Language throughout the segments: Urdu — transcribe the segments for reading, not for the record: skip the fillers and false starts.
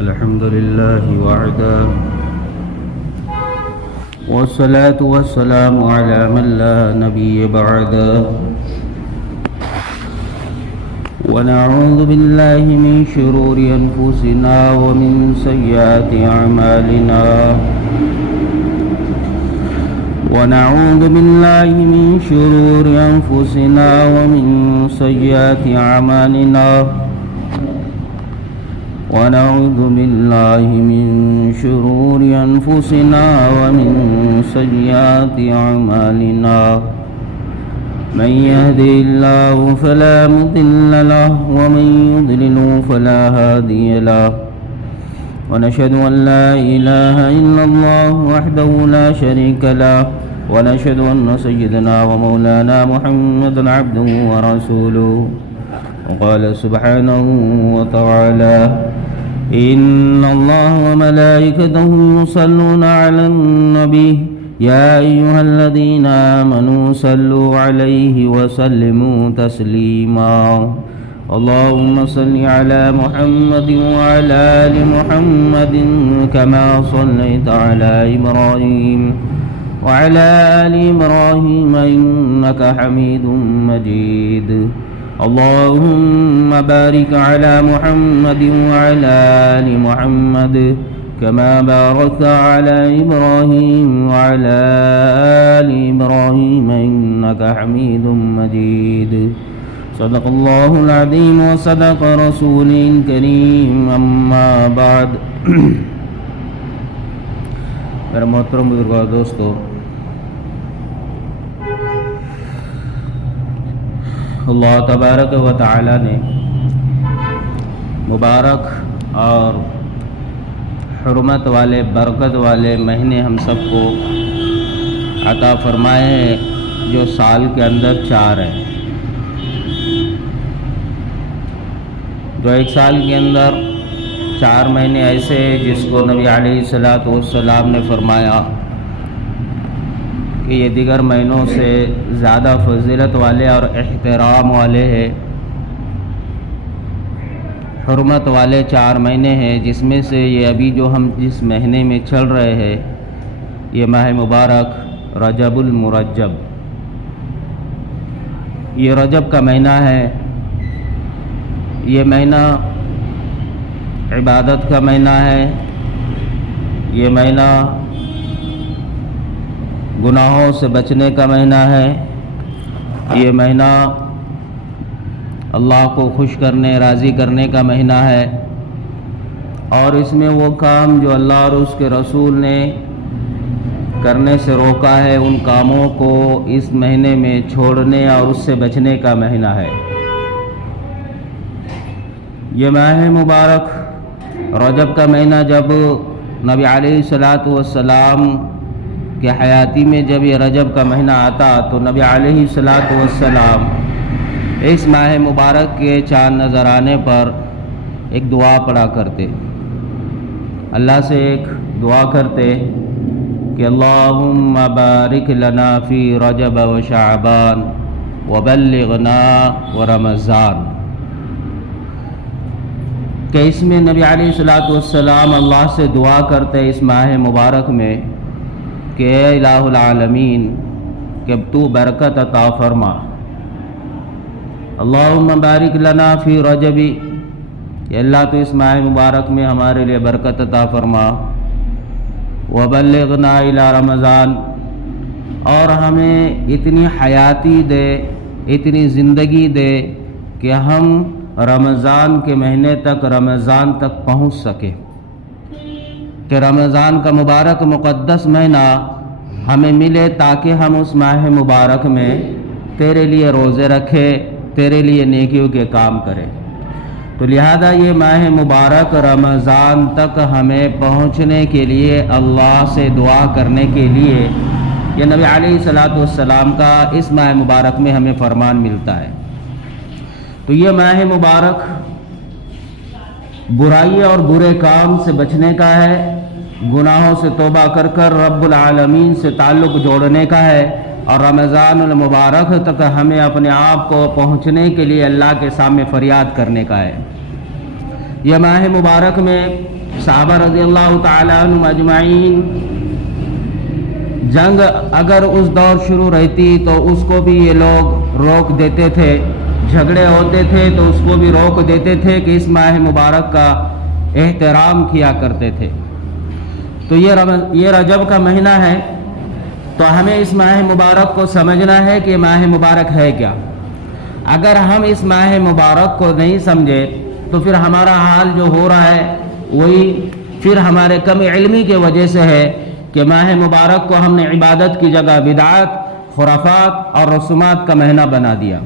الحمد لله وحده والصلاة والسلام على من لا نبي بعده ونعوذ بالله من شرور أنفسنا ومن سيئات أعمالنا ونعوذ بالله من شرور أنفسنا ومن سيئات أعمالنا ونعوذ بالله من شرور أنفسنا ومن سيئات أعمالنا من يهدي الله فلا مضل له ومن يضلل فلا هادي له ونشهد أن لا إله إلا الله وحده لا شريك له ونشهد أن سيدنا ومولانا محمدا عبده ورسوله وقال سبحانه وتعالى إن الله وملائكته يصلون على النبي يا أيها الذين آمنوا صلوا عليه وسلموا تسليما اللهم صل على محمد وعلى آل محمد كما صليت على إبراهيم وعلى آل إبراهيم إنك حميد مجيد اللهم بارك على محمد وعلى آل محمد كما باركت على إبراهيم وعلى آل إبراهيم إنك حميد مجيد صدق الله العظيم وصدق رسوله الكريم أما بعد میرے محترم بزرگوں اور دوستو، اللہ تبارک و تعالی نے مبارک اور حرمت والے برکت والے مہینے ہم سب کو عطا فرمائے ہیں، جو سال کے اندر 4 ہیں، جو ایک سال کے اندر 4 مہینے ایسے ہیں جس کو نبی علیہ السلام نے فرمایا کہ یہ دیگر مہینوں سے زیادہ فضیلت والے اور احترام والے ہیں۔ حرمت والے 4 مہینے ہیں، جس میں سے یہ ابھی جو ہم جس مہینے میں چل رہے ہیں یہ ماہ مبارک رجب المرجب، یہ رجب کا مہینہ ہے۔ یہ مہینہ عبادت کا مہینہ ہے، یہ مہینہ گناہوں سے بچنے کا مہینہ ہے، یہ مہینہ اللہ کو خوش کرنے راضی کرنے کا مہینہ ہے، اور اس میں وہ کام جو اللہ اور اس کے رسول نے کرنے سے روکا ہے ان کاموں کو اس مہینے میں چھوڑنے اور اس سے بچنے کا مہینہ ہے۔ یہ ماہ مبارک رجب کا مہینہ جب نبی علیہ السلام کہ حیاتی میں جب یہ رجب کا مہینہ آتا تو نبی علیہ السلام اس ماہ مبارک کے چاند نظر آنے پر ایک دعا پڑھا کرتے، اللہ سے ایک دعا کرتے کہ اللہم بارک لنا فی رجب و شعبان وبلغنا ورمضان، کہ اس میں نبی علیہ السلام اللہ سے دعا کرتے اس ماہ مبارک میں کہ اے الہ العالمین کہ تو برکت عطا فرما، اللہم بارک لنا فی رجبی، کہ اللہ تو اس ماہ مبارک میں ہمارے لیے برکت عطا فرما، وبلغنا الی رمضان، اور ہمیں اتنی حیاتی دے اتنی زندگی دے کہ ہم رمضان کے مہینے تک رمضان تک پہنچ سکے، کہ رمضان کا مبارک مقدس مہینہ ہمیں ملے تاکہ ہم اس ماہ مبارک میں تیرے لیے روزے رکھے، تیرے لیے نیکیوں کے کام کرے۔ تو لہذا یہ ماہ مبارک رمضان تک ہمیں پہنچنے کے لیے اللہ سے دعا کرنے کے لیے یہ نبی علیہ السلام کا اس ماہ مبارک میں ہمیں فرمان ملتا ہے۔ تو یہ ماہ مبارک برائی اور برے کام سے بچنے کا ہے، گناہوں سے توبہ کر کر رب العالمین سے تعلق جوڑنے کا ہے، اور رمضان المبارک تک ہمیں اپنے آپ کو پہنچنے کے لیے اللہ کے سامنے فریاد کرنے کا ہے۔ یہ ماہ مبارک میں صحابہ رضی اللہ تعالیٰ عنہم اجمعین جنگ اگر اس دور شروع رہتی تو اس کو بھی یہ لوگ روک دیتے تھے، جھگڑے ہوتے تھے تو اس کو بھی روک دیتے تھے کہ اس ماہ مبارک کا احترام کیا کرتے تھے۔ تو یہ رجب کا مہینہ ہے، تو ہمیں اس ماہ مبارک کو سمجھنا ہے کہ ماہ مبارک ہے کیا۔ اگر ہم اس ماہ مبارک کو نہیں سمجھے تو پھر ہمارا حال جو ہو رہا ہے وہی پھر ہمارے کم علمی کی وجہ سے ہے کہ ماہ مبارک کو ہم نے عبادت کی جگہ بدعات، خرافات اور رسومات کا مہینہ بنا دیا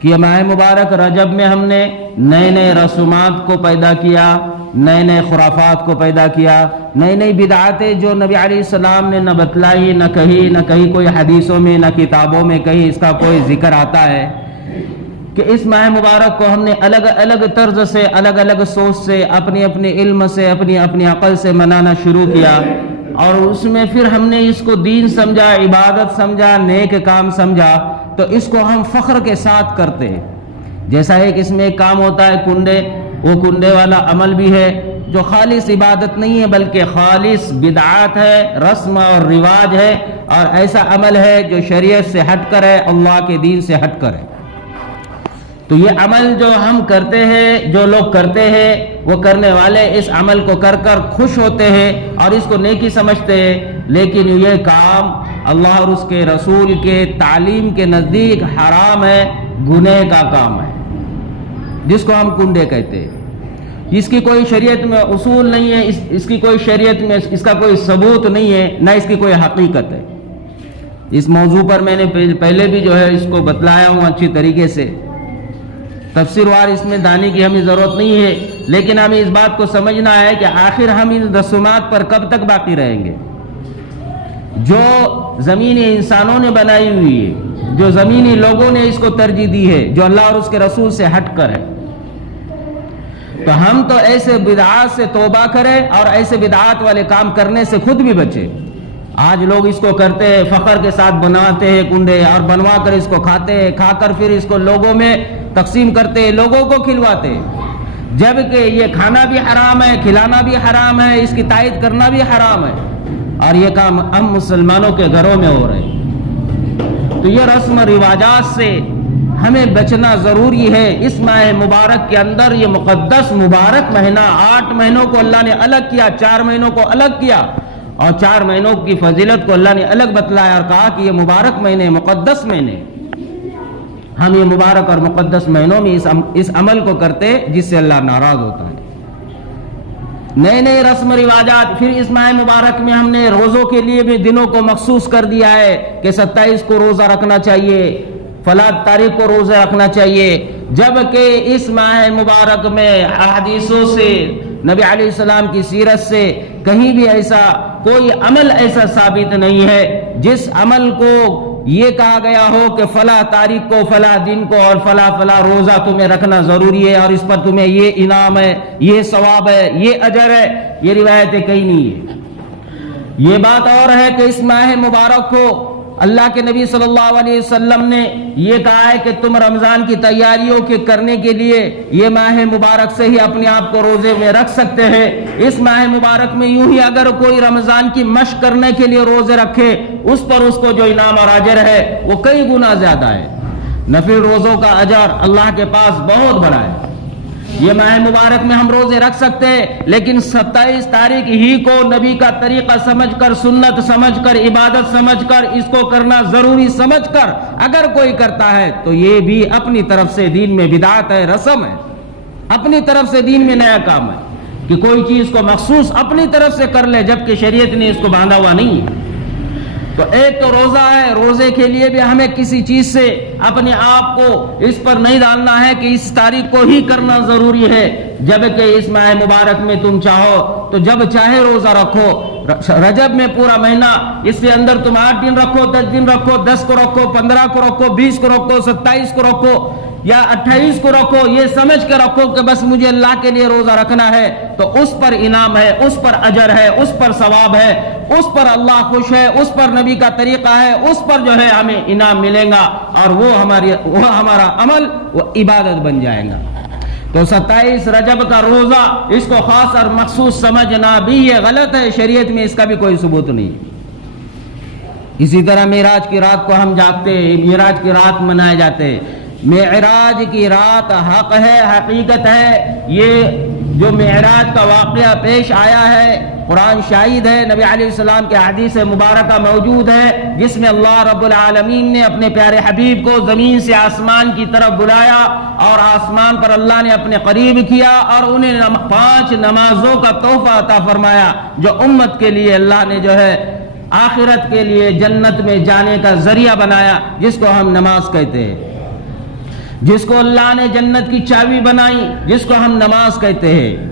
کہ یہ ماہ مبارک رجب میں ہم نے نئے نئے رسومات کو پیدا کیا، نئے نئے خرافات کو پیدا کیا، نئی نئی بدعاتیں جو نبی علیہ السلام نے نہ بتلائی، نہ کہیں کوئی حدیثوں میں، نہ کتابوں میں کہیں اس کا کوئی ذکر آتا ہے کہ اس ماہ مبارک کو ہم نے الگ الگ طرز سے، الگ الگ سوچ سے، اپنے اپنے علم سے، اپنی عقل سے منانا شروع کیا، اور اس میں پھر ہم نے اس کو دین سمجھا، عبادت سمجھا، نیک کام سمجھا، تو اس کو ہم فخر کے ساتھ کرتے ہیں۔ جیسا ایک اس میں ایک کام ہوتا ہے کنڈے، وہ کنڈے والا عمل بھی ہے جو خالص عبادت نہیں ہے بلکہ خالص بدعات ہے، رسم اور رواج ہے، اور ایسا عمل ہے جو شریعت سے ہٹ کر ہے، اللہ کے دین سے ہٹ کر ہے۔ تو یہ عمل جو ہم کرتے ہیں، جو لوگ کرتے ہیں، وہ کرنے والے اس عمل کو کر کر خوش ہوتے ہیں اور اس کو نیکی سمجھتے ہیں، لیکن یہ کام اللہ اور اس کے رسول کے تعلیم کے نزدیک حرام ہے، گناہ کا کام ہے، جس کو ہم کنڈے کہتے ہیں۔ اس کی کوئی شریعت میں اصول نہیں ہے، اس کی کوئی شریعت میں اس کا کوئی ثبوت نہیں ہے، نہ اس کی کوئی حقیقت ہے۔ اس موضوع پر میں نے پہلے بھی جو ہے اس کو بتلایا ہوں اچھی طریقے سے، تفسیر وار اس میں دانے کی ہمیں ضرورت نہیں ہے، لیکن ہمیں اس بات کو سمجھنا ہے کہ آخر ہم ان رسومات پر کب تک باقی رہیں گے جو زمینی انسانوں نے بنائی ہوئی ہے، جو زمینی لوگوں نے اس کو ترجیح دی ہے، جو اللہ اور اس کے رسول سے ہٹ کر ہے۔ تو ہم تو ایسے بدعات سے توبہ کریں اور ایسے بدعات والے کام کرنے سے خود بھی بچے۔ آج لوگ اس کو کرتے ہیں، فخر کے ساتھ بناتے ہیں کنڈے، اور بنوا کر اس کو کھاتے ہیں، کھا کر پھر اس کو لوگوں میں تقسیم کرتے ہیں، لوگوں کو کھلواتے ہیں، جبکہ یہ کھانا بھی حرام ہے، کھلانا بھی حرام ہے، اس کی تائید کرنا بھی حرام ہے، اور یہ کام ہم مسلمانوں کے گھروں میں ہو رہے ہیں۔ تو یہ رسم و رواجات سے ہمیں بچنا ضروری ہے۔ اس ماہ مبارک کے اندر یہ مقدس مبارک مہینہ، 8 مہینوں کو اللہ نے الگ کیا، 4 مہینوں کو الگ کیا، اور 4 مہینوں کی فضیلت کو اللہ نے الگ بتلایا اور کہا کہ یہ مبارک مہینے، مقدس مہینے، ہم یہ مبارک اور مقدس مہینوں میں اس عمل کو کرتے جس سے اللہ ناراض ہوتا ہے۔ نئے نئے رسم و رواجات، پھر اس ماہ مبارک میں ہم نے روزوں کے لیے بھی دنوں کو مخصوص کر دیا ہے کہ 27 کو روزہ رکھنا چاہیے، فلاں تاریخ کو روزہ رکھنا چاہیے، جبکہ اس ماہ مبارک میں احادیثوں سے، نبی علیہ السلام کی سیرت سے کہیں بھی ایسا کوئی عمل ایسا ثابت نہیں ہے جس عمل کو یہ کہا گیا ہو کہ فلاں تاریخ کو، فلاں دن کو اور فلاں روزہ تمہیں رکھنا ضروری ہے اور اس پر تمہیں یہ انعام ہے، یہ ثواب ہے، یہ اجر ہے۔ یہ روایتیں کہیں نہیں ہے۔ یہ بات اور ہے کہ اس ماہ مبارک کو اللہ کے نبی صلی اللہ علیہ وسلم نے یہ کہا ہے کہ تم رمضان کی تیاریوں کے کرنے کے لیے یہ ماہ مبارک سے ہی اپنے آپ کو روزے میں رکھ سکتے ہیں۔ اس ماہ مبارک میں یوں ہی اگر کوئی رمضان کی مشق کرنے کے لیے روزے رکھے، اس پر اس کو جو انعام اور اجر ہے وہ کئی گنا زیادہ ہے۔ نفل روزوں کا اجر اللہ کے پاس بہت بڑا ہے۔ یہ ماہ مبارک میں ہم روزے رکھ سکتے ہیں، لیکن 27 تاریخ ہی کو نبی کا طریقہ سمجھ کر، سنت سمجھ کر، عبادت سمجھ کر، اس کو کرنا ضروری سمجھ کر اگر کوئی کرتا ہے تو یہ بھی اپنی طرف سے دین میں بدعت ہے، رسم ہے، اپنی طرف سے دین میں نیا کام ہے کہ کوئی چیز کو مخصوص اپنی طرف سے کر لے جبکہ شریعت نے اس کو باندھا ہوا نہیں ہے۔ تو ایک تو روزہ ہے، روزے کے لیے بھی ہمیں کسی چیز سے اپنے آپ کو اس پر نہیں ڈالنا ہے کہ اس تاریخ کو ہی کرنا ضروری ہے، جبکہ اس ماہ مبارک میں تم چاہو تو جب چاہے روزہ رکھو۔ رجب میں پورا مہینہ، اس کے اندر تم 8 دن رکھو، 10 دن رکھو، 10 کو رکھو، 15 کو رکھو، 20 کو رکھو، 27 کو رکھو یا 28 کو رکھو، یہ سمجھ کے رکھو کہ بس مجھے اللہ کے لیے روزہ رکھنا ہے، تو اس پر انعام ہے، اس پر اجر ہے، اس پر ثواب ہے، اس پر اللہ خوش ہے، اس پر نبی کا طریقہ ہے، اس پر جو ہے ہمیں انعام ملے گا، اور وہ ہمارا عمل وہ عبادت بن جائے گا۔ تو 27 رجب کا روزہ اس کو خاص اور مخصوص سمجھنا بھی یہ غلط ہے، شریعت میں اس کا بھی کوئی ثبوت نہیں۔ اسی طرح معراج کی رات کو ہم جاگتے ہیں، معراج کی رات منائے جاتے ہیں۔ معراج کی رات حق ہے، حقیقت ہے۔ یہ جو معراج کا واقعہ پیش آیا ہے قرآن شاہد ہے، نبی علیہ السلام کے حدیث مبارکہ موجود ہے، جس میں اللہ رب العالمین نے اپنے پیارے حبیب کو زمین سے آسمان کی طرف بلایا اور آسمان پر اللہ نے اپنے قریب کیا اور انہیں 5 نمازوں کا تحفہ عطا فرمایا، جو امت کے لیے اللہ نے جو ہے آخرت کے لیے جنت میں جانے کا ذریعہ بنایا، جس کو ہم نماز کہتے ہیں، جس کو اللہ نے جنت کی چابی بنائی، جس کو ہم نماز کہتے ہیں۔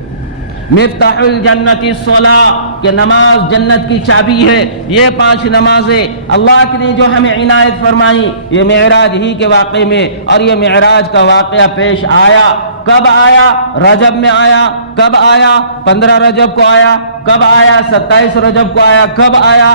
مفتاح الجنت الصلاۃ کہ نماز جنت کی چابی ہے۔ یہ 5 نمازیں اللہ نے جو ہمیں عنایت فرمائی، یہ معراج ہی کے واقعے میں، اور یہ معراج کا واقعہ پیش آیا۔ کب آیا؟ رجب میں آیا۔ کب آیا؟ 15 رجب کو آیا۔ کب آیا؟ 27 رجب کو آیا۔ کب آیا؟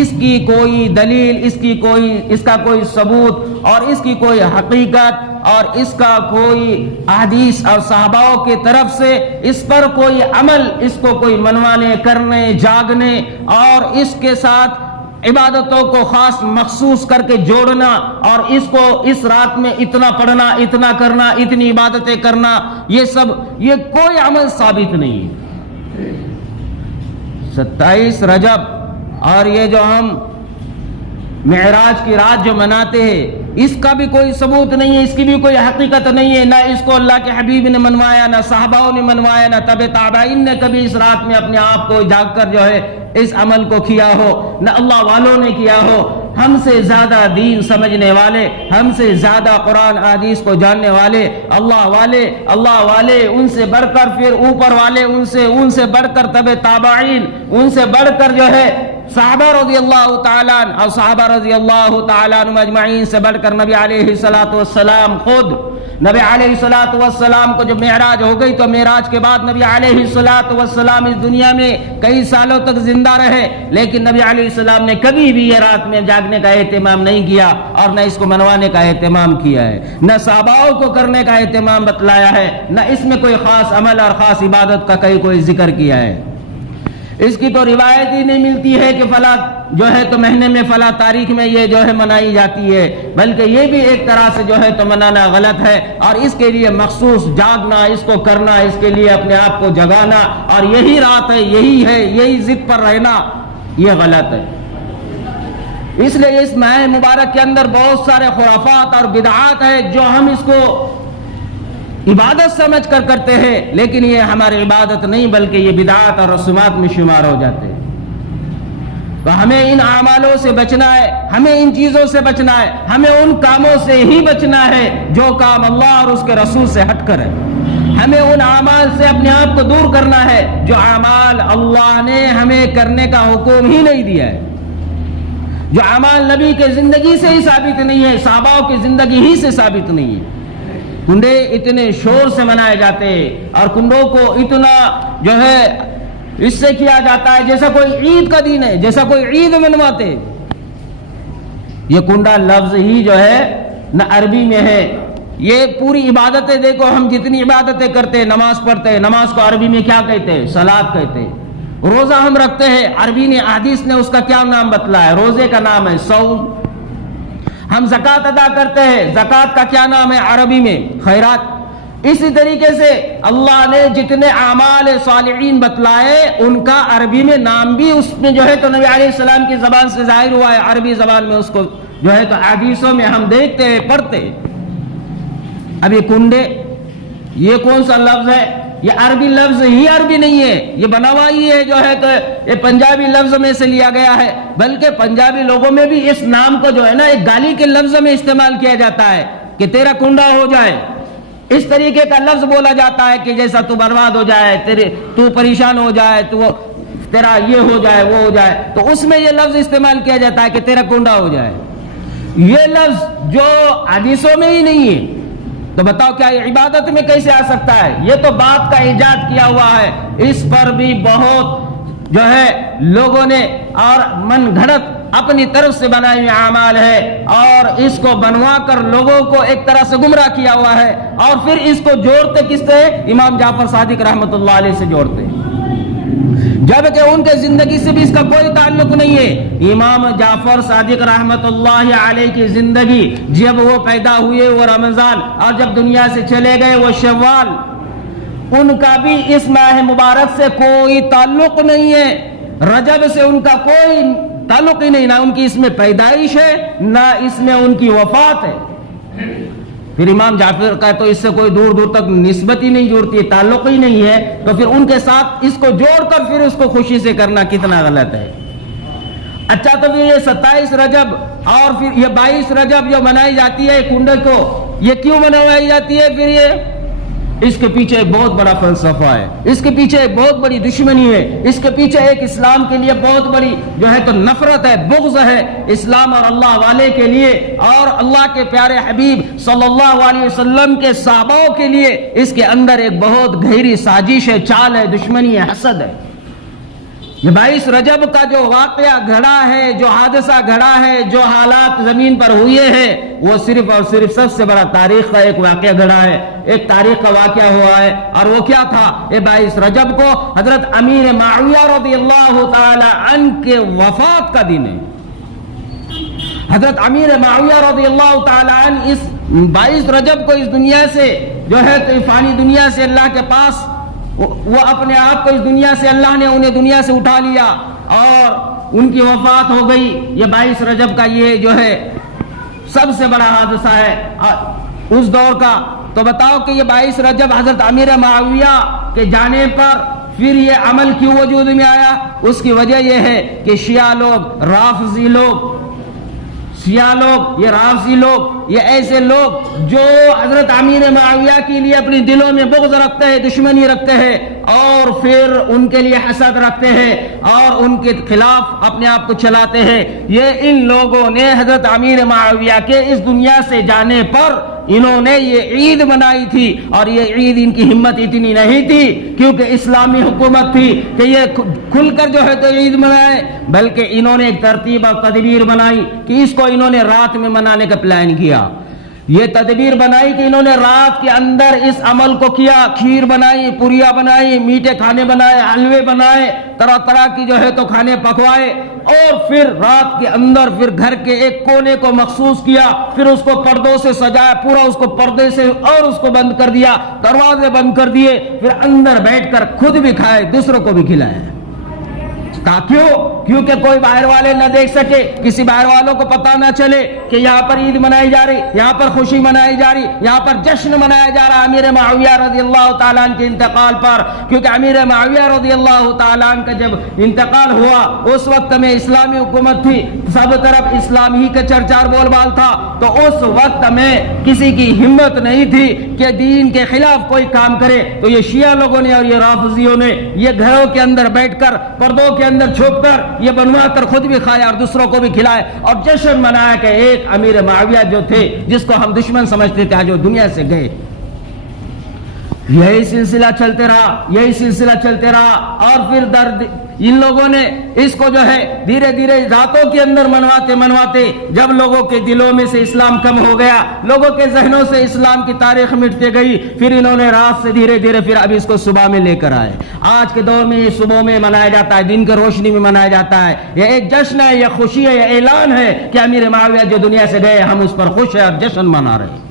اس کی کوئی دلیل، اس کا کوئی ثبوت اور اس کی کوئی حقیقت اور اس کا کوئی احادیث اور صحاباؤں کی طرف سے اس پر کوئی عمل، اس کو کوئی منوانے، کرنے، جاگنے اور اس کے ساتھ عبادتوں کو خاص مخصوص کر کے جوڑنا اور اس کو اس رات میں اتنا پڑھنا، اتنا کرنا، اتنی عبادتیں کرنا، یہ کوئی عمل ثابت نہیں ہے۔ 27 رجب اور یہ جو ہم معراج کی رات جو مناتے ہیں، اس کا بھی کوئی ثبوت نہیں ہے، اس کی بھی کوئی حقیقت نہیں ہے۔ نہ اس کو اللہ کے حبیب نے منوایا، نہ صحاباؤں نے منوایا، نہ تابعین نے کبھی اس رات میں اپنے آپ کو جاگ کر جو ہے اس عمل کو کیا ہو، نہ اللہ والوں نے کیا ہو۔ ہم سے زیادہ دین سمجھنے والے، ہم سے زیادہ قرآن حدیث کو جاننے والے، اللہ والے، ان سے بڑھ کر پھر اوپر والے، ان سے بڑھ کر تابعین، ان سے بڑھ کر جو ہے صحابہ رضی اللہ تعالیٰ اور صحابہ رضی اللہ تعالیٰ عنہم اجمعین سے بڑھ کر نبی علیہ الصلاۃ والسلام خود، نبی علیہ الصلاۃ والسلام کو جب معراج ہو گئی تو معراج کے بعد نبی علیہ الصلاۃ والسلام اس دنیا میں کئی سالوں تک زندہ رہے، لیکن نبی علیہ السلام نے کبھی بھی یہ رات میں جاگنے کا اہتمام نہیں کیا اور نہ اس کو منوانے کا اہتمام کیا ہے، نہ صحاباؤں کو کرنے کا اہتمام بتلایا ہے، نہ اس میں کوئی خاص عمل اور خاص عبادت کا کوئی ذکر کیا ہے۔ اس کی تو روایت ہی نہیں ملتی ہے کہ فلاں جو ہے تو مہینے میں فلاں تاریخ میں یہ جو ہے منائی جاتی ہے، بلکہ یہ بھی ایک طرح سے جو ہے تو منانا غلط ہے، اور اس کے لیے مخصوص جاگنا، اس کو کرنا، اس کے لیے اپنے آپ کو جگانا اور یہی رات ہے، یہی ضد پر رہنا، یہ غلط ہے۔ اس لیے اس ماہ مبارک کے اندر بہت سارے خرافات اور بدعات ہیں جو ہم اس کو عبادت سمجھ کر کرتے ہیں، لیکن یہ ہماری عبادت نہیں بلکہ یہ بدعات اور رسومات میں شمار ہو جاتے ہیں۔ تو ہمیں ان اعمالوں سے بچنا ہے، ہمیں ان چیزوں سے بچنا ہے، ہمیں ان کاموں سے ہی بچنا ہے جو کام اللہ اور اس کے رسول سے ہٹ کر ہے۔ ہمیں ان اعمال سے اپنے آپ کو دور کرنا ہے جو اعمال اللہ نے ہمیں کرنے کا حکم ہی نہیں دیا ہے، جو اعمال نبی کے زندگی سے ہی ثابت نہیں ہے، صحاباؤں کی زندگی ہی سے ثابت نہیں ہے۔ کنڈے اتنے شور سے منائے جاتے ہیں اور کنڈوں کو اتنا جو ہے اس سے کیا جاتا ہے جیسا کوئی عید کا دن ہے، جیسا کوئی عید منواتے۔ یہ کنڈا لفظ ہی جو ہے نہ عربی میں ہے، یہ پوری عبادتیں دیکھو، ہم جتنی عبادتیں کرتے ہیں، نماز پڑھتے ہیں، نماز کو عربی میں کیا کہتے ہیں؟ صلاۃ کہتے ہیں۔ روزہ ہم رکھتے ہیں، عربی نے حدیث نے اس کا کیا نام بتلایا؟ روزے کا نام ہے صوم۔ ہم زکوٰۃ ادا کرتے ہیں، زکوٰۃ کا کیا نام ہے عربی میں؟ خیرات۔ اسی طریقے سے اللہ نے جتنے اعمال صالحین بتلائے ان کا عربی میں نام بھی اس میں جو ہے تو نبی علیہ السلام کی زبان سے ظاہر ہوا ہے، عربی زبان میں اس کو جو ہے تو حدیثوں میں ہم دیکھتے ہیں، پڑھتے ہیں۔ اب یہ کنڈے، یہ کون سا لفظ ہے؟ یہ عربی لفظ ہی عربی نہیں ہے، یہ بنا ہوا ہی ہے جو ہے تو یہ پنجابی لفظ میں سے لیا گیا ہے، بلکہ پنجابی لوگوں میں بھی اس نام کو جو ہے نا ایک گالی کے لفظ میں استعمال کیا جاتا ہے کہ تیرا کنڈا ہو جائے، اس طریقے کا لفظ بولا جاتا ہے کہ جیسا تو برباد ہو جائے، تو پریشان ہو جائے، تو تیرا یہ ہو جائے، وہ ہو جائے، تو اس میں یہ لفظ استعمال کیا جاتا ہے کہ تیرا کنڈا ہو جائے۔ یہ لفظ جو حدیثوں میں ہی نہیں ہے، تو بتاؤ کیا یہ عبادت میں کیسے آ سکتا ہے؟ یہ تو بات کا ایجاد کیا ہوا ہے، اس پر بھی بہت جو ہے لوگوں نے اور من گھڑت اپنی طرف سے بنائے ہوئے اعمال ہے، اور اس کو بنوا کر لوگوں کو ایک طرح سے گمراہ کیا ہوا ہے، اور پھر اس کو جوڑتے کس سے؟ امام جعفر صادق رحمۃ اللہ علیہ سے جوڑتے، جبکہ ان کے زندگی سے بھی اس کا کوئی تعلق نہیں ہے۔ امام جعفر صادق رحمۃ اللہ علیہ کی زندگی، جب وہ پیدا ہوئے وہ رمضان، اور جب دنیا سے چلے گئے وہ شوال، ان کا بھی اس ماہ مبارک سے کوئی تعلق نہیں ہے۔ رجب سے ان کا کوئی تعلق ہی نہیں، نہ ان کی اس میں پیدائش ہے نہ اس میں ان کی وفات ہے۔ پھر امام جعفر کا تو اس سے کوئی دور دور تک نسبت ہی نہیں جوڑتی، تعلق ہی نہیں ہے، تو پھر ان کے ساتھ اس کو جوڑ کر پھر اس کو خوشی سے کرنا کتنا غلط ہے۔ اچھا، تو پھر یہ 27 رجب اور پھر یہ 22 رجب جو منائی جاتی ہے کنڈے کو، یہ کیوں منائی جاتی ہے؟ پھر یہ اس کے پیچھے ایک بہت بڑا فلسفہ ہے، اس کے پیچھے ایک بہت بڑی دشمنی ہے، اس کے پیچھے ایک اسلام کے لیے بہت بڑی جو ہے تو نفرت ہے، بغض ہے اسلام اور اللہ والے کے لیے، اور اللہ کے پیارے حبیب صلی اللہ علیہ وسلم کے صحابوں کے لیے اس کے اندر ایک بہت گہری سازش ہے، چال ہے، دشمنی ہے، حسد ہے۔ یہ 22 رجب کا جو واقعہ گھڑا ہے، جو حادثہ گھڑا ہے، جو حالات زمین پر ہوئے ہیں، وہ صرف اور صرف سب سے بڑا تاریخ کا ایک واقعہ گھڑا ہے، ایک تاریخ کا واقعہ ہوا ہے، اور وہ کیا تھا؟ یہ 22 رجب کو حضرت امیر معاویہ رضی اللہ تعالی عنہ کے وفات کا دن ہے۔ حضرت امیر معاویہ رضی اللہ تعالی عنہ اس 22 رجب کو اس دنیا سے جو ہے تو فانی دنیا سے اللہ کے پاس، وہ اپنے آپ کو اس دنیا سے اللہ نے انہیں دنیا سے اٹھا لیا اور ان کی وفات ہو گئی۔ یہ 22 رجب کا یہ جو ہے سب سے بڑا حادثہ ہے اس دور کا۔ تو بتاؤ کہ یہ 22 رجب حضرت امیر معاویہ کے جانے پر پھر یہ عمل کیوں وجود میں آیا؟ اس کی وجہ یہ ہے کہ شیعہ لوگ، رافضی لوگ، یہ رافضی لوگ، یہ ایسے لوگ جو حضرت امیر معاویہ کے لیے اپنے دلوں میں بغض رکھتے ہیں، دشمنی رکھتے ہیں، اور پھر ان کے لیے حسد رکھتے ہیں اور ان کے خلاف اپنے آپ کو چلاتے ہیں، یہ ان لوگوں نے حضرت امیر معاویہ کے اس دنیا سے جانے پر انہوں نے یہ عید منائی تھی، اور یہ عید ان کی ہمت اتنی نہیں تھی کیونکہ اسلامی حکومت تھی کہ یہ کھل کر جو ہے تو عید منائے، بلکہ انہوں نے ایک ترتیب اور تدبیر بنائی کہ اس کو انہوں نے رات میں منانے کا پلان کیا۔ یہ تدبیر بنائی کہ انہوں نے رات کے اندر اس عمل کو کیا، کھیر بنائی، پوریا بنائی، میٹھے کھانے بنائے، حلوے بنائے، طرح طرح کی جو ہے تو کھانے پکوائے، اور پھر رات کے اندر پھر گھر کے ایک کونے کو مخصوص کیا، پھر اس کو پردوں سے سجایا، پورا اس کو پردے سے اور اس کو بند کر دیا، دروازے بند کر دیے، پھر اندر بیٹھ کر خود بھی کھائے، دوسروں کو بھی کھلائے۔ کیونکہ کوئی باہر والے نہ دیکھ سکے، کسی باہر والوں کو پتہ نہ چلے کہ یہاں پر عید منائی جا رہی، یہاں پر خوشی منائی جا رہی، یہاں پر جشن منایا جا رہا امیر معاویہ رضی اللہ تعالیٰ عنہ کے انتقال پر۔ کیونکہ امیر معاویہ رضی اللہ تعالیٰ عنہ کا جب انتقال ہوا اس وقت میں اسلامی حکومت تھی، سب طرف اسلام ہی کا چرچار بول بال تھا، تو اس وقت میں کسی کی ہمت نہیں تھی کہ دین کے خلاف کوئی کام کرے، تو یہ شیعہ لوگوں نے اور یہ رافضیوں نے یہ گھروں کے اندر بیٹھ کر، پردوں کے اندر چھپ کر یہ بنوا کر خود بھی کھایا اور دوسروں کو بھی کھلائے، اور جشن منایا کہ ایک امیر معاویہ جو تھے جس کو ہم دشمن سمجھتے تھے آج وہ دنیا سے گئے۔ یہی سلسلہ چلتے رہا اور پھر درد ان لوگوں نے اس کو جو ہے دھیرے دھیرے راتوں کے اندر منواتے جب لوگوں کے دلوں میں سے اسلام کم ہو گیا، لوگوں کے ذہنوں سے اسلام کی تاریخ مٹتے گئی، پھر انہوں نے رات سے دھیرے دھیرے پھر اب اس کو صبح میں لے کر آئے۔ آج کے دور میں یہ صبح میں منایا جاتا ہے، دن کی روشنی میں منایا جاتا ہے، یہ ایک جشن ہے، یہ خوشی ہے، یہ اعلان ہے کہ امیر معاویہ جو دنیا سے گئے ہم اس پر خوش ہیں اور جشن منا رہے ہیں۔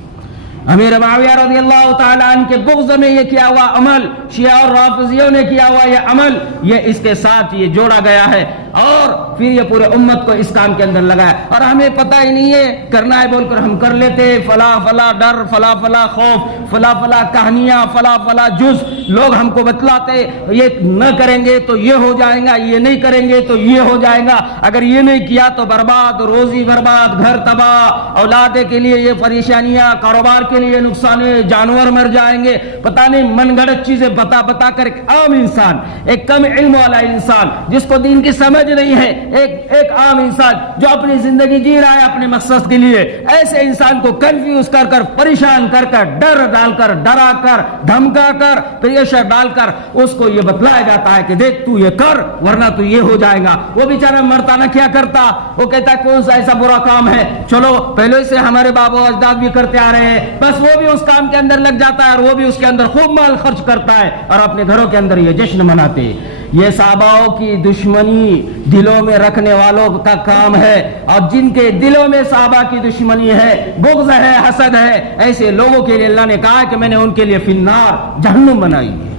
امیر معاویہ رضی اللہ تعالیٰ عنہ کے بغض میں یہ کیا ہوا عمل، شیعہ اور رافضیوں نے کیا ہوا یہ عمل، یہ اس کے ساتھ یہ جوڑا گیا ہے، اور پھر یہ پورے امت کو اس کام کے اندر لگایا، اور ہمیں پتہ ہی نہیں ہے، کرنا ہے بول کر ہم کر لیتے، فلا فلا ڈر، فلا فلا خوف، فلا فلا کہانیاں، فلا فلا جز لوگ ہم کو بتلاتے، یہ نہ کریں گے تو یہ ہو جائے گا، یہ نہیں کریں گے تو یہ ہو جائے گا، اگر یہ نہیں کیا تو برباد، روزی برباد، گھر تباہ، اولاد کے لیے یہ پریشانیاں، کاروبار کے لیے نقصان ہے, جانور مر جائیں گے, پتہ نہیں من گھڑت چیزیں بتا کر ایک عام انسان, ایک کم علم والا انسان جس کو دین کی سمجھ نہیں ہے, ایک عام انسان جو اپنی زندگی جی رہا ہے اپنے مقصد کے لیے, ایسے انسان کو کنفیوز کر پریشان کر ڈر ڈال کر, ڈرا کر, دھمکا کر, پریشر ڈال کر اس کو یہ بتلایا جاتا ہے کہ دیکھ تو یہ کر ورنہ تو یہ ہو جائے گا. وہ بیچارہ مرتا نہ کیا کرتا, وہ کہتا کون سا ایسا برا کام ہے, چلو پہلے سے ہمارے بابا اجداد بھی کرتے آ رہے ہیں, بس وہ بھی اس کام کے اندر لگ جاتا ہے اور وہ بھی اس کے اندر خوب مال خرچ کرتا ہے اور اپنے گھروں کے اندر یہ جشن مناتے. یہ صحاباؤں کی دشمنی دلوں میں رکھنے والوں کا کام ہے, اور جن کے دلوں میں صحابہ کی دشمنی ہے, بغض ہے, حسد ہے, ایسے لوگوں کے لیے اللہ نے کہا کہ میں نے ان کے لیے فی النار جہنم بنائی ہے.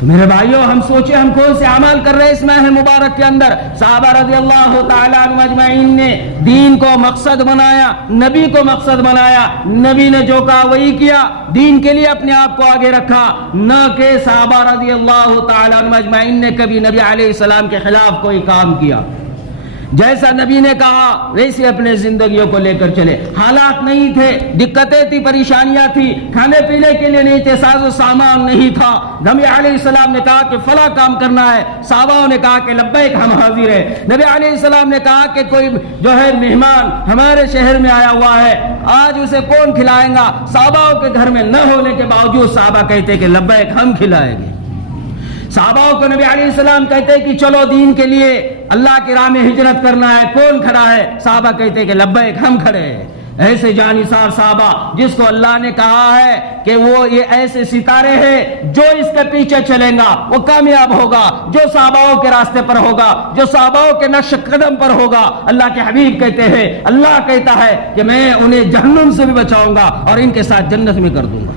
تو میرے بھائیوں ہم سوچیں ہم کون سے اعمال کر رہے ہیں اس ماہ مبارک کے اندر. صحابہ رضی اللہ تعالیٰ عنہ اجمعین نے دین کو مقصد بنایا, نبی کو مقصد بنایا, نبی نے جو کہا وہی کیا, دین کے لیے اپنے آپ کو آگے رکھا, نہ کہ صحابہ رضی اللہ تعالیٰ عنہ اجمعین نے کبھی نبی علیہ السلام کے خلاف کوئی کام کیا. جیسا نبی نے کہا ویسے اپنے زندگیوں کو لے کر چلے. حالات نہیں تھے, دقتیں تھی, پریشانیاں تھی, کھانے پینے کے لیے نہیں تھے, ساز و سامان نہیں تھا. نبی علیہ السلام نے کہا کہ فلاں کام کرنا ہے, صحابہ نے کہا کہ لبیک ہم حاضر ہیں. نبی علیہ السلام نے کہا کہ کوئی جو ہے مہمان ہمارے شہر میں آیا ہوا ہے, آج اسے کون کھلائیں گا. صحابہ کے گھر میں نہ ہونے کے باوجود صحابہ کہتے کہ لبیک ہم کھلائیں گے. صحابہ کو نبی علیہ السلام کہتے کہ چلو دین کے لیے اللہ کی راہ میں ہجرت کرنا ہے, کون کھڑا ہے. صحابہ کہتے کہ لبیک ہم کھڑے ہیں. ایسے جانثار صحابہ جس کو اللہ نے کہا ہے کہ وہ یہ ایسے ستارے ہیں جو اس کے پیچھے چلیں گا وہ کامیاب ہوگا, جو صحاباؤں کے راستے پر ہوگا, جو صحاباؤں کے نقش قدم پر ہوگا. اللہ کے حبیب کہتے ہیں, اللہ کہتا ہے کہ میں انہیں جہنم سے بھی بچاؤں گا اور ان کے ساتھ جنت میں کر دوں گا.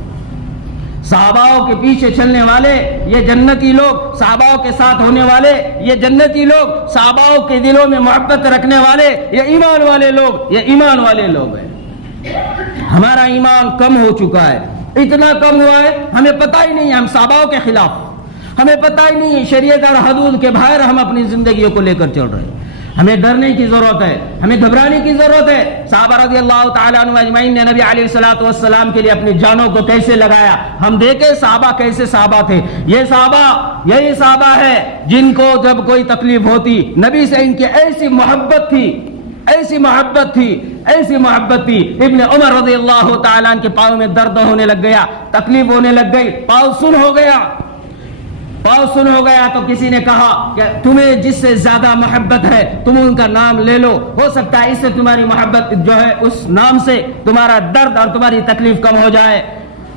صحاباؤں کے پیچھے چلنے والے یہ جنتی لوگ, صحاباؤں کے ساتھ ہونے والے یہ جنتی لوگ, صحاباؤں کے دلوں میں محبت رکھنے والے یہ ایمان والے لوگ, یہ ایمان والے لوگ ہیں. ہمارا ایمان کم ہو چکا ہے, اتنا کم ہوا ہے ہمیں پتہ ہی نہیں, ہم صحاباؤں کے خلاف, ہمیں پتہ ہی نہیں, شریعت اور حدود کے باہر ہم اپنی زندگیوں کو لے کر چل رہے ہیں. ہمیں ڈرنے کی ضرورت ہے, ہمیں گھبرانے کی ضرورت ہے. صحابہ رضی اللہ تعالیٰ عنہ اجمعین نے نبی علیہ الصلوۃ والسلام کے لیے اپنی جانوں کو کیسے لگایا. ہم دیکھیں صحابہ کیسے صحابہ تھے. یہ صحابہ یہی صحابہ ہے جن کو جب کوئی تکلیف ہوتی نبی سے ان کی ایسی محبت تھی, ایسی محبت تھی, ایسی محبت تھی. ابن عمر رضی اللہ تعالیٰ عنہ کے پاؤں میں درد ہونے لگ گیا, تکلیف ہونے لگ گئی, پاؤں سن ہو گیا, پاؤں سن ہو گیا تو کسی نے کہا کہ تمہیں جس سے زیادہ محبت ہے تم ان کا نام لے لو, ہو سکتا ہے اس سے تمہاری محبت جو ہے اس نام سے تمہارا درد اور تمہاری تکلیف کم ہو جائے.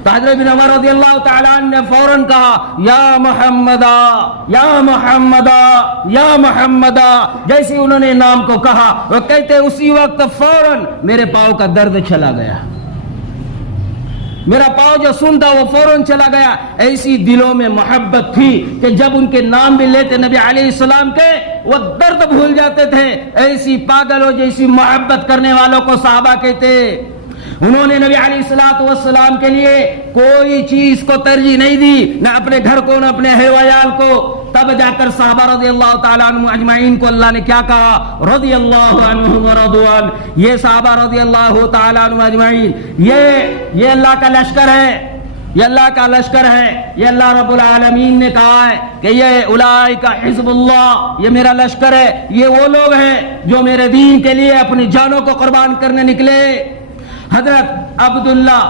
تو حضرت بن عمر رضی اللہ تعالیٰ عنہ نے فوراً کہا یا محمدا, یا محمدا, یا محمدا. جیسے انہوں نے نام کو کہا وہ کہتے اسی وقت فوراً میرے پاؤں کا درد چلا گیا, میرا پاؤں جو سنتا وہ فوراً چلا گیا. ایسی دلوں میں محبت تھی کہ جب ان کے نام بھی لیتے نبی علیہ السلام کے وہ درد بھول جاتے تھے. ایسی پاگلوں جیسی محبت کرنے والوں کو صحابہ کہتے. انہوں نے نبی علیہ الصلوۃ والسلام کے لیے کوئی چیز کو ترجیح نہیں دی, نہ اپنے گھر کو نہ اپنے اہل وعیال کو. تب جا کر صحابہ رضی اللہ تعالیٰ عنہ اجمعین کو اللہ نے کیا کہا, رضی اللہ عنہم ورضوا عنہ. یہ صحابہ رضی اللہ تعالیٰ عنہ اجمعین یہ اللہ کا لشکر ہے, یہ اللہ کا لشکر ہے. یہ اللہ رب العالمین نے کہا ہے کہ یہ اولئک حزب اللہ, یہ میرا لشکر ہے, یہ وہ لوگ ہیں جو میرے دین کے لیے اپنی جانوں کو قربان کرنے نکلے. حضرت عبداللہ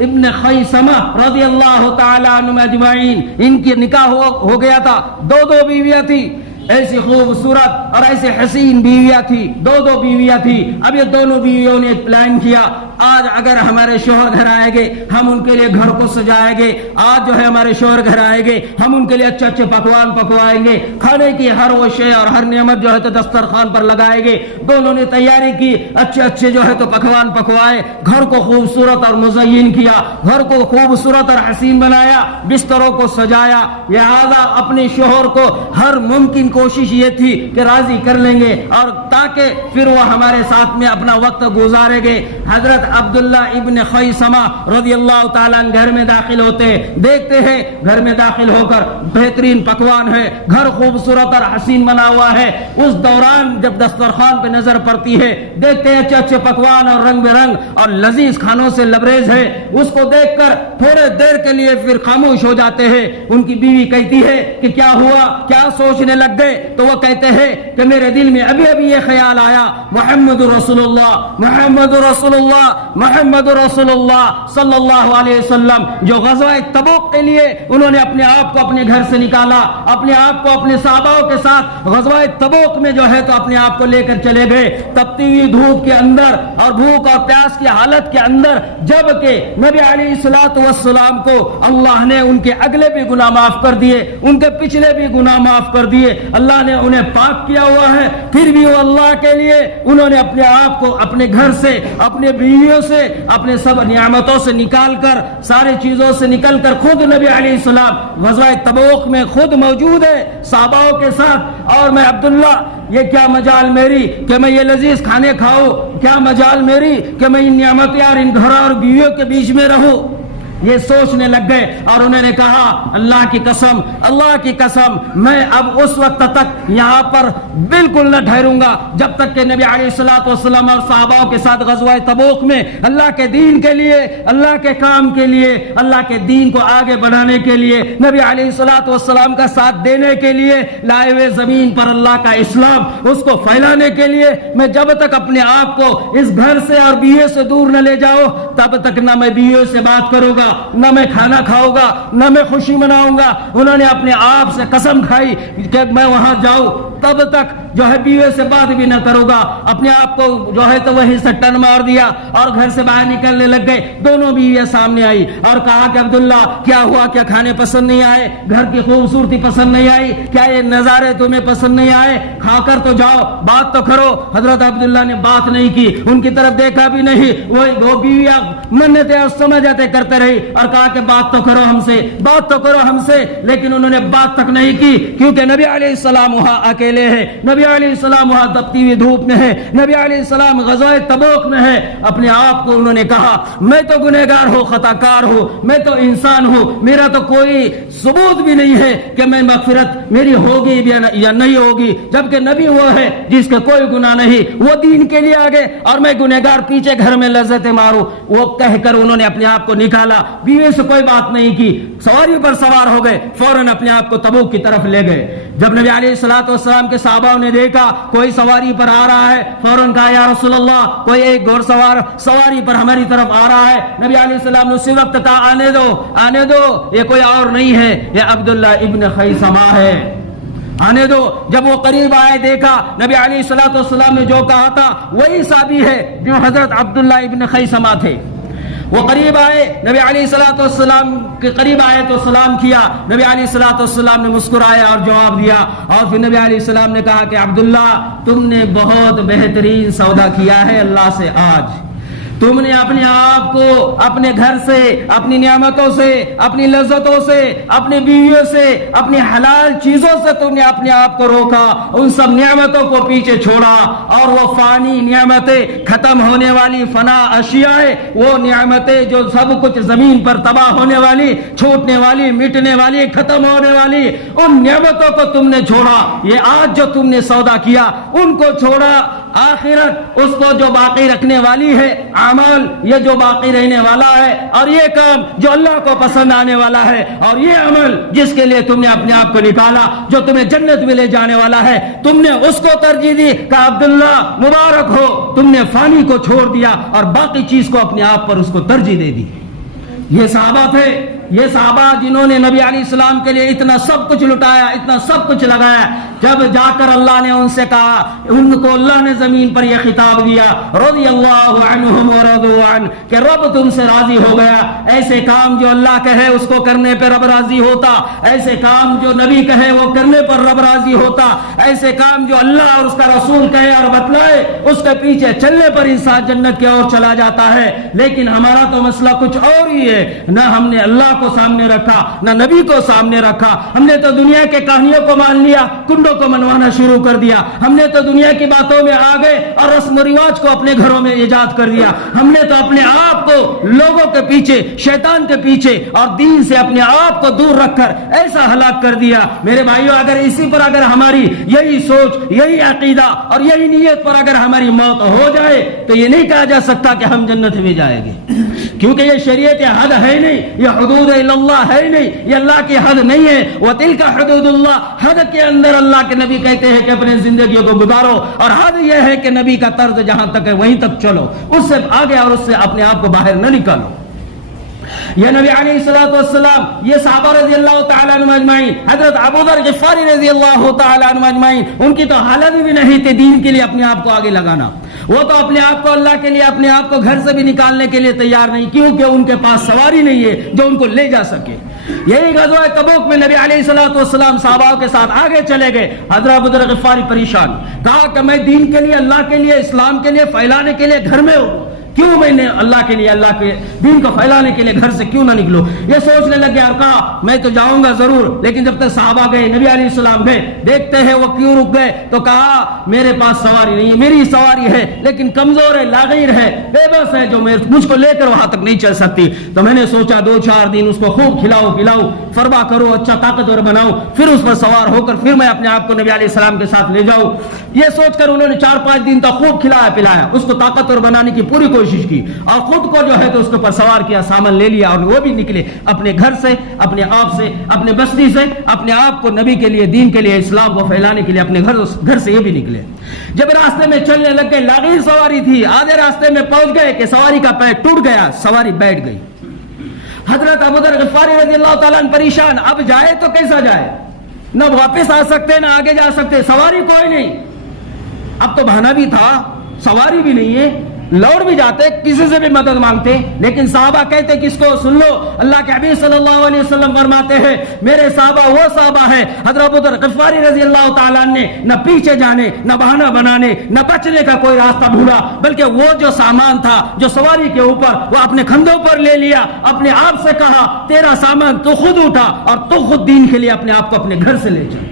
ابن خیثمہ رضی اللہ تعالی عنہ اجمعین, ان کی نکاح ہو گیا تھا, دو بیویاں تھی, ایسی خوبصورت اور ایسے حسین بیویاں تھی, دو بیویاں تھی. اب یہ دونوں بیویوں نے پلان کیا آج اگر ہمارے شوہر گھر آئیں گے ہم ان کے لیے گھر کو سجائیں گے, آج جو ہے ہمارے شوہر گھر آئیں گے ہم ان کے لیے اچھے اچھے پکوان پکوائیں گے, کھانے کی ہر وہ شے اور ہر نعمت جو ہے تو دسترخوان پر لگائیں گے. دونوں نے تیاری کی, اچھے اچھے جو ہے تو پکوان پکوائے, گھر کو خوبصورت اور مزین کیا, گھر کو خوبصورت اور حسین بنایا, بستروں کو سجایا. لہذا اپنے شوہر کو ہر ممکن کوشش یہ تھی کہ راضی کر لیں گے اور تاکہ پھر وہ ہمارے ساتھ میں اپنا وقت گزارے گے۔ حضرت عبداللہ ابن خیثمہ رضی اللہ تعالیٰ عنہ گھر میں داخل ہوتے ہیں، دیکھتے ہیں گھر میں داخل ہو کر بہترین پکوان ہے، گھر خوبصورت اور حسین بنا ہوا ہے۔ اس دوران جب دسترخوان پہ نظر پڑتی ہے، دیکھتے ہیں اچھے اچھے پکوان اور رنگ برنگ اور لذیذ کھانوں سے لبریز ہے۔ اس کو دیکھ کر تھوڑے دیر کے لیے پھر خاموش ہو جاتے ہیں۔ ان کی بیوی کہتی ہے کہ کیا ہوا، کیا سوچنے لگ گئے؟ تو وہ کہتے ہیں کہ میرے دل میں ابھی ابھی یہ خیال آیا، محمد رسول اللہ، محمد رسول اللہ، محمد رسول اللہ صلی اللہ علیہ وسلم جو غزوہ تبوک کے لیے انہوں نے اپنے آپ کو اپنے گھر سے نکالا، اپنے آپ کو اپنے صحابہ کے ساتھ غزوہ تبوک میں جو ہے تو اپنے آپ کو لے کر چلے گئے، تپتی ہوئی دھوپ کے اندر اور بھوک اور پیاس کی حالت کے اندر، جبکہ نبی علیہ الصلوۃ والسلام کو اللہ نے ان کے اگلے بھی گناہ معاف کر دیے، ان کے پچھلے بھی گناہ معاف کر دیے، اللہ نے انہیں پاک کیا ہوا ہے، پھر بھی وہ اللہ کے لیے انہوں نے اپنے آپ کو اپنے گھر سے، اپنے بیویوں سے، اپنے سب نعمتوں سے نکال کر، ساری چیزوں سے نکل کر خود نبی علیہ السلام غزوہ تبوک میں خود موجود ہے صحاباؤں کے ساتھ، اور میں عبداللہ یہ کیا مجال میری کہ میں یہ لذیذ کھانے کھاؤں، کیا مجال میری کہ میں ان نعمتیں اور ان گھر اور بیویوں کے بیچ میں رہوں؟ یہ سوچنے لگ گئے اور انہوں نے کہا اللہ کی قسم، اللہ کی قسم، میں اب اس وقت تک یہاں پر بالکل نہ ٹھہروں گا جب تک کہ نبی علیہ الصلوۃ والسلام اور صحابہ کے ساتھ غزوہ تبوک میں اللہ کے دین کے لیے، اللہ کے کام کے لیے، اللہ کے دین کو آگے بڑھانے کے لیے، نبی علیہ الصلوۃ والسلام کا ساتھ دینے کے لیے، لائے ہوئے زمین پر اللہ کا اسلام اس کو پھیلانے کے لیے، میں جب تک اپنے آپ کو اس گھر سے اور بیوی سے دور نہ لے جاؤ تب تک نہ میں بیوی سے بات کروں گا، نہ میں کھانا کھاؤں گا، نہ میں خوشی مناؤں گا۔ انہوں نے اپنے آپ سے قسم کھائی کہ میں وہاں جاؤں تب تک جو ہے بیوی سے بات بھی نہ کروں گا، اپنے آپ کو جو ہے تو وہیں سے ٹن مار دیا اور گھر سے باہر نکلنے لگ گئے۔ دونوں بیویاں سامنے آئی اور کہا کہ عبداللہ کیا ہوا، کیا کھانے پسند نہیں آئے، گھر کی خوبصورتی پسند نہیں آئی، کیا یہ نظارے تمہیں پسند نہیں آئے، کھا کر تو جاؤ، بات تو کرو۔ حضرت عبداللہ نے بات نہیں کی، ان کی طرف دیکھا بھی نہیں، وہ بیویاں منتیں اور سمجھتے کرتے رہی اور کہا کہ بات تو کرو ہم سے، بات تو کرو ہم سے، لیکن انہوں نے بات تک نہیں کی کیونکہ نبی علیہ السلام وہاں اکیلے ہیں، نبی علیہ السلام وہاں تپتی ہوئی دھوپ میں ہے، نبی علیہ السلام غزوہ تبوک میں ہے۔ اپنے آپ کو انہوں نے کہا میں تو گنہگار ہوں، خطا کار ہوں، میں تو انسان ہوں، میرا تو کوئی ثبوت بھی نہیں ہے کہ میں مغفرت میری ہوگی یا نہیں ہوگی، جبکہ نبی وہ ہے جس کا کوئی گناہ نہیں، وہ دین کے لیے آگے اور میں گنہگار پیچھے گھر میں لذتیں ماروں۔ وہ کہہ کر انہوں نے اپنے آپ کو نکالا، بیوی سے کوئی بات نہیں کی، سواری پر سوار ہو گئے، فوراً اپنے آپ کو تبوک کی طرف لے گئے۔ جب نبی علیہ الصلوۃ والسلام کے صحابہ نے دیکھا کوئی سواری پر آ رہا ہے، فوراً کہا یا رسول اللہ کوئی ایک گھوڑ سوار سواری پر ہماری طرف آ رہا ہے۔ نبی علیہ السلام نے اسی وقت کہا آنے دو، آنے دو، یہ کوئی اور نہیں ہے، یہ عبداللہ ابن خیثمہ ہے، آنے دو۔ جب وہ قریب آئے دیکھا نبی علیہ الصلوۃ والسلام نے جو کہا تھا وہی صحابی ہے جو حضرت عبداللہ ابن خیثمہ تھے۔ وہ قریب آئے، نبی علیہ الصلوۃ والسلام کے قریب آئے تو سلام کیا، نبی علیہ الصلوۃ والسلام نے مسکرایا اور جواب دیا، اور پھر نبی علیہ السلام نے کہا کہ عبداللہ تم نے بہت بہترین سودا کیا ہے اللہ سے، آج تم نے اپنے آپ کو اپنے گھر سے، اپنی نعمتوں سے، اپنی لذتوں سے، اپنی بیویوں سے، اپنی حلال چیزوں سے تم نے اپنے آپ کو روکا، ان سب نعمتوں کو پیچھے چھوڑا، اور وہ فانی نعمتیں، ختم ہونے والی فنا اشیاء، وہ نعمتیں جو سب کچھ زمین پر تباہ ہونے والی، چھوٹنے والی، مٹنے والی، ختم ہونے والی، ان نعمتوں کو تم نے چھوڑا۔ یہ آج جو تم نے سودا کیا ان کو چھوڑا، آخرت اس کو جو باقی رکھنے والی ہے، عمل یہ جو باقی رہنے والا ہے، اور یہ کام جو اللہ کو پسند آنے والا ہے، اور یہ عمل جس کے لیے تم نے اپنے آپ کو نکالا جو تمہیں جنت میں لے جانے والا ہے، تم نے اس کو ترجیح دی کہ عبداللہ مبارک ہو، تم نے فانی کو چھوڑ دیا اور باقی چیز کو اپنے آپ پر اس کو ترجیح دے دی۔ یہ صحابہ تھے، یہ صحابہ جنہوں نے نبی علیہ السلام کے لیے اتنا سب کچھ لٹایا، اتنا سب کچھ لگایا۔ جب جا کر اللہ نے ان سے کہا، ان کو اللہ نے زمین پر یہ خطاب دیا، رضی اللہ عنہم ورضوا عنہ، کہ رب تم سے راضی ہو گیا۔ ایسے کام جو اللہ کہے اس کو کرنے پہ رب راضی ہوتا، ایسے کام جو نبی کہے وہ کرنے پر رب راضی ہوتا، ایسے کام جو اللہ اور اس کا رسول کہے اور بتلائے اس کے پیچھے چلنے پر انسان جنت کی اور چلا جاتا ہے۔ لیکن ہمارا تو مسئلہ کچھ اور ہی ہے، نہ ہم نے اللہ کو سامنے رکھا نہ نبی کو سامنے رکھا. ہم نے تو دنیا کے کہانیوں کو مان لیا, کنڈوں کو منوانا شروع کر دیا. ہم نے تو دنیا کی باتوں میں آ گئے اور رسم و رواج کو اپنے گھروں میں ایجاد کر دیا. ہم نے تو اپنے آپ کو لوگوں کے پیچھے, شیطان کے پیچھے اور دین سے اپنے آپ کو دور رکھ کر ایسا ہلاک کر دیا. میرے بھائیوں, اگر اسی پر اگر ہماری یہی سوچ, یہی عقیدہ اور یہی نیت پر اگر ہماری موت ہو جائے تو یہ نہیں کہا جا سکتا کہ ہم جنت میں جائیں گے, کیونکہ یہ شریعت حد ہے نہیں, یہ حدود اللہ ہے نہیں, یہ اللہ کی حد نہیں ہے. وَتِلْكَ حُدُودُ اللَّهِ, حد کے اندر اللہ کے نبی کہتے ہیں کہ اپنے زندگیوں کو گزارو, اور حد یہ ہے کہ نبی کا طرز جہاں تک ہے وہیں تک چلو, اس سے آگے اور اس سے اپنے آپ کو باہر نہ نکالو. یہ نبی علیہ الصلوۃ والسلام, یہ صحابہ رضی اللہ تعالیٰ عنہ اجمعین, حضرت ابو ذر غفاری رضی اللہ تعالیٰ عنہ اجمعین, ان کی تو حالت بھی نہیں تھی دین کے لیے اپنے آپ کو آگے لگانا. وہ تو اپنے آپ کو اللہ کے لیے, اپنے آپ کو گھر سے بھی نکالنے کے لیے تیار نہیں, کیونکہ ان کے پاس سواری نہیں ہے جو ان کو لے جا سکے. یہی غزوہ تبوک میں نبی علیہ الصلوۃ والسلام صحابہ کے ساتھ آگے چلے گئے. حضرت ابو ذر غفاری پریشان, کہا کہ میں دین کے لیے, اللہ کے لیے, اسلام کے لیے پھیلانے کے لیے گھر میں ہوں, کیوں میں نے اللہ کے لیے, اللہ کے دین کو پھیلانے کے لیے گھر سے کیوں نہ نکلوں. یہ سوچنے لگے اور کہا میں تو جاؤں گا ضرور, لیکن جب تک صحابہ گئے, نبی علیہ السلام گئے, دیکھتے ہیں وہ کیوں رک گئے, تو کہا میرے پاس سواری نہیں ہے, میری سواری ہے لیکن کمزور ہے, لاغیر ہے, بے بس ہے, جو مجھ کو لے کر وہاں تک نہیں چل سکتی. تو میں نے سوچا 2-4 دن اس کو خوب کھلاؤ پلاؤ, فرما کرو, اچھا طاقتور بناؤ, پھر اس پر سوار ہو کر پھر میں اپنے آپ کو نبی علیہ السلام کے ساتھ لے جاؤں. یہ سوچ کر انہوں نے 4-5 دن تک خوب کھلایا پلایا, اس کو طاقتور بنانے کی پوری کوشش کی, اور خود کو جو ہے تو اس کے اوپر سوار کیا, سامان لے لیا, اور وہ بھی نکلے اپنے گھر سے, اپنے آپ سے, اپنے بستی سے, اپنے آپ کو نبی کے لیے, دین کے لیے, اسلام کو پھیلانے کے لیے اپنے گھر سے یہ بھی نکلے. جب راستے میں چلنے لگ گئے, لاغیر سواری تھی, آدھے راستے میں پہنچ گئے کہ سواری کا پیر ٹوٹ گیا, سواری بیٹھ گئی. حضرت ابو ذر غفاری رضی اللہ تعالیٰ عنہ پریشان, اب جائے تو کیسا جائے, نہ واپس آ سکتے نہ آگے جا سکتے, سواری کوئی نہیں. اب تو بہانہ بھی تھا, سواری بھی نہیں ہے, لوٹ بھی جاتے, کسی سے بھی مدد مانگتے, لیکن صحابہ کہتے کس کو, سن لو, اللہ کے حبیب صلی اللہ علیہ وسلم فرماتے ہیں میرے صحابہ وہ صحابہ ہیں. حضرت ابو ذر غفاری رضی اللہ تعالیٰ نے نہ پیچھے جانے, نہ بہانہ بنانے, نہ بچنے کا کوئی راستہ ڈھونڈا, بلکہ وہ جو سامان تھا جو سواری کے اوپر, وہ اپنے کندھوں پر لے لیا, اپنے آپ سے کہا تیرا سامان تو خود اٹھا اور تو خود دین کے لیے اپنے آپ کو اپنے گھر سے لے جا.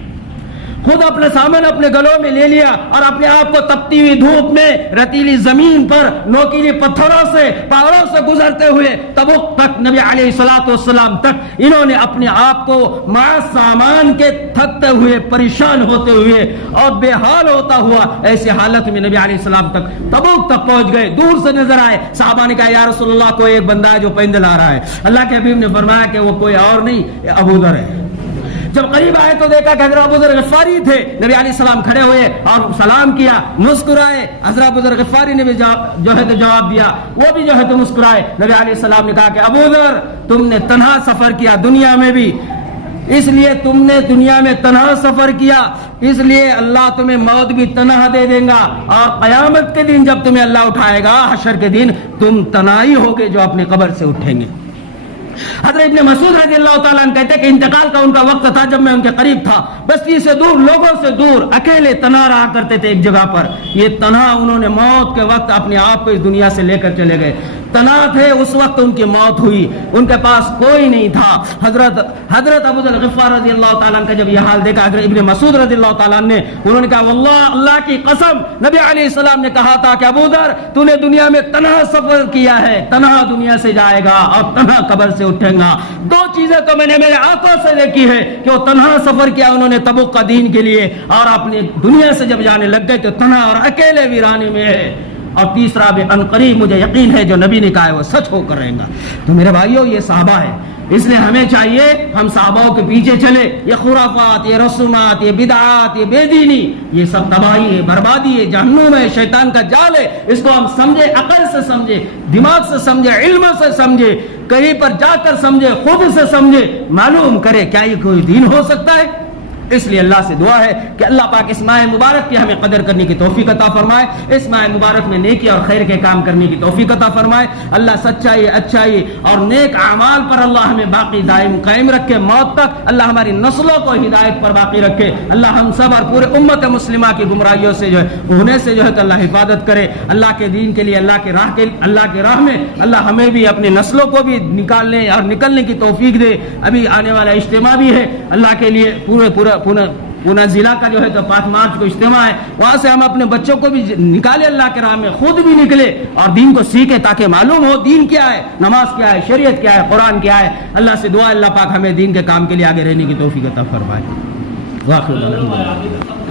خود اپنا سامان اپنے گلوں میں لے لیا اور اپنے آپ کو تپتی ہوئی دھوپ میں, رتیلی زمین پر, نوکیلی پتھروں سے, پہاڑوں سے گزرتے ہوئے تبوک تک, نبی علیہ الصلوۃ والسلام تک, انہوں نے اپنے آپ کو مع سامان کے تھکتے ہوئے, پریشان ہوتے ہوئے اور بے حال ہوتا ہوا, ایسی حالت میں نبی علیہ السلام تک تبوک تک پہنچ گئے. دور سے نظر آئے, صحابہ نے کہا یا رسول اللہ کوئی ایک بندہ ہے جو پیدل آ رہا ہے. اللہ کے حبیب نے فرمایا کہ وہ کوئی اور نہیں, ابو ذر ہے. جب قریب آئے تو دیکھا کہ حضرت ابو ذر غفاری تھے. نبی علیہ السلام کھڑے ہوئے اور سلام کیا, مسکرائے. حضرت ابو ذر غفاری نے بھی جو ہے تو جواب دیا, وہ بھی جو ہے تو مسکرائے. نبی علیہ السلام نے کہا کہ ابو ذر تم نے تنہا سفر کیا دنیا میں بھی, اس لیے تم نے دنیا میں تنہا سفر کیا, اس لیے اللہ تمہیں موت بھی تنہا دے دے گا, اور قیامت کے دن جب تمہیں اللہ اٹھائے گا, حشر کے دن, تم تنہائی ہوگے جو اپنے قبر سے اٹھیں گے. حضرت ابن مسعود رضی اللہ تعالیٰ عنہ کہتے ہیں کہ انتقال کا ان کا وقت تھا جب میں ان کے قریب تھا, بستی سے دور, لوگوں سے دور, اکیلے تنہا رہا کرتے تھے ایک جگہ پر. یہ تنہا انہوں نے موت کے وقت اپنے آپ کو اس دنیا سے لے کر چلے گئے. تنہا تھے اس وقت ان کی موت ہوئی, ان کے پاس کوئی نہیں تھا. حضرت ابو ذر غفار رضی اللہ تعالیٰ عنہ کا جب یہ حال دیکھا, حضرت ابن مسعود رضی اللہ تعالیٰ عنہ نے, انہوں نے کہا واللہ, اللہ کی قسم, نبی علیہ السلام نے کہا تھا کہ ابو ذر تو نے دنیا میں تنہا سفر کیا ہے, تنہا دنیا سے جائے گا اور تنہا قبر سے اٹھے گا. 2 چیزیں تو میں نے میرے آنکھوں سے دیکھی ہے کہ وہ تنہا سفر کیا انہوں نے تبوک کا دین کے لیے, اور اپنی دنیا سے جب جانے لگ گئے تو تنہا اور اکیلے ویرانے میں ہے. اور تیسرا بھی عنقریب مجھے یقین ہے جو نبی نے کہا ہے وہ سچ ہو کر رہے گا. تو میرے بھائیوں یہ صحابہ ہے, اس لیے ہمیں چاہیے ہم صحاباؤں کے پیچھے چلے. یہ خرافات, یہ رسومات, یہ بدعات, یہ بے دینی, یہ سب تباہی ہے, بربادی ہے, جہنم ہے, شیطان کا جال ہے. اس کو ہم سمجھے, عقل سے سمجھے, دماغ سے سمجھے, علم سے سمجھے, کہیں پر جا کر سمجھے, خود سے سمجھے, معلوم کرے کیا یہ کوئی دین ہو سکتا ہے. اس لیے اللہ سے دعا ہے کہ اللہ پاک اس ماہ مبارک کی ہمیں قدر کرنے کی توفیق عطا فرمائے، اس ماہ مبارک میں نیکی اور خیر کے کام کرنے کی توفیق عطا فرمائے۔ اللہ سچائی، اچھائی اور نیک اعمال پر اللہ ہمیں باقی دائم قائم رکھے موت تک، اللہ ہماری نسلوں کو ہدایت پر باقی رکھے، اللہ ہم سب اور پورے امت مسلمہ کی گمراہیوں سے جو ہے ہونے سے جو ہے تو اللہ حفاظت کرے، اللہ کے دین کے لیے، اللہ کے راہ میں اللہ ہمیں بھی اپنی نسلوں کو بھی نکالنے اور نکلنے کی توفیق دے۔ ابھی آنے والا اجتماع بھی ہے اللہ کے لیے، پونا ضلع کا جو ہے تو 5 مارچ کو اجتماع ہے، وہاں سے ہم اپنے بچوں کو بھی نکالے اللہ کے راہ میں، خود بھی نکلے اور دین کو سیکھیں تاکہ معلوم ہو دین کیا ہے، نماز کیا ہے، شریعت کیا ہے، قرآن کیا ہے۔ اللہ سے دعا اللہ پاک ہمیں دین کے کام کے لیے آگے رہنے کی توفیق عطا فرمائے۔ واخر دعوانا